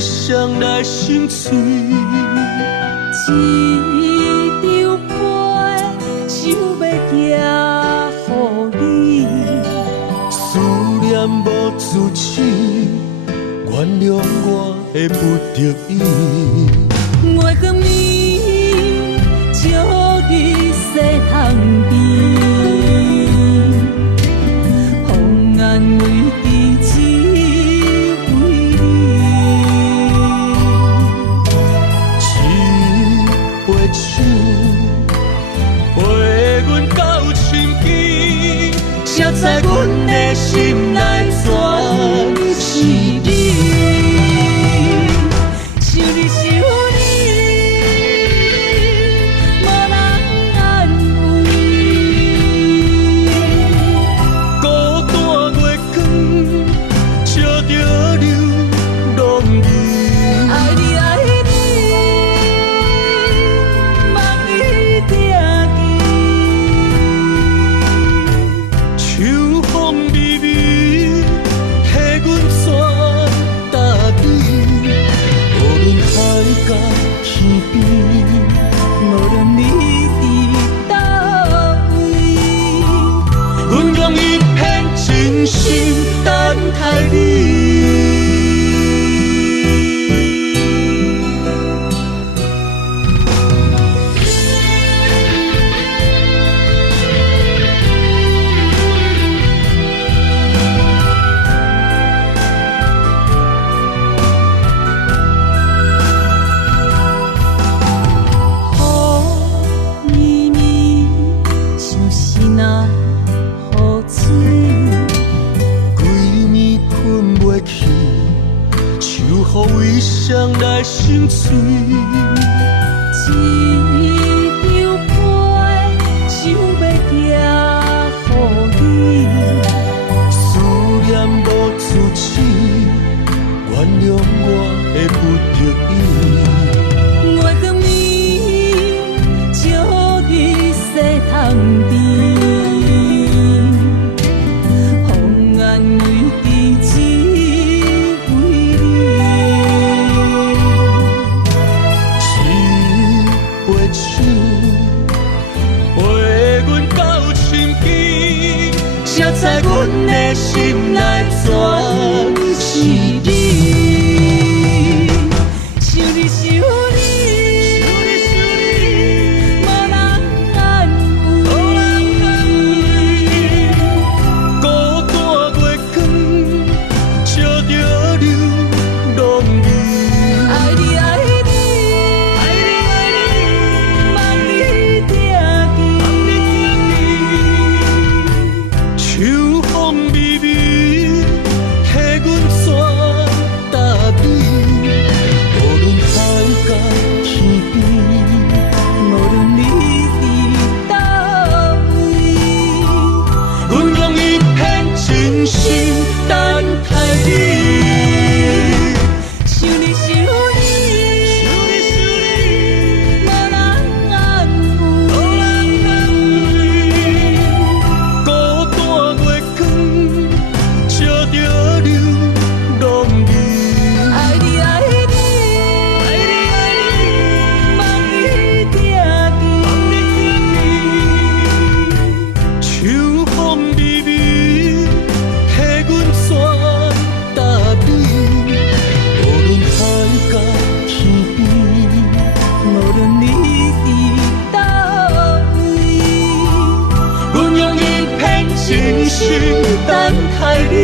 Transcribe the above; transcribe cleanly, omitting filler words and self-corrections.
双来心碎，一张被想要寄予你，思念无自持，原谅我的不得已。月光暝，照日西窗边，风眼为记只为你。一杯酒，陪阮到深更，才知阮的心内全是你。想你想你，无人安慰。孤单月光，笑着流浪泪。爱你爱你，望你定记。秋风微微，替阮全打底。无论海角天边，无论你伫倒位，阮用一片真心等待你。雨绵绵，像是那雨水，规暝困袂去，秋雨微霜来心碎。一张被想要寄予你，思念无自持，原谅我的不得已。月光暝，照日西窗边，风眼为记只为你。一杯酒，陪阮到深更，才知阮的心内全是你。想你想你，无人安慰。孤单月光，笑着流浪泪。爱你爱你，望你定记。秋风微微，替阮全打底。无论海角天边，无论你伫倒位，阮用一片真心等待你。想你想你，无人安慰。孤单月光，笑着流浪泪。爱你爱你，望你定记。秋风微微，替阮全打底。无论海角天边，无论你伫倒位，阮用一片真心等待你。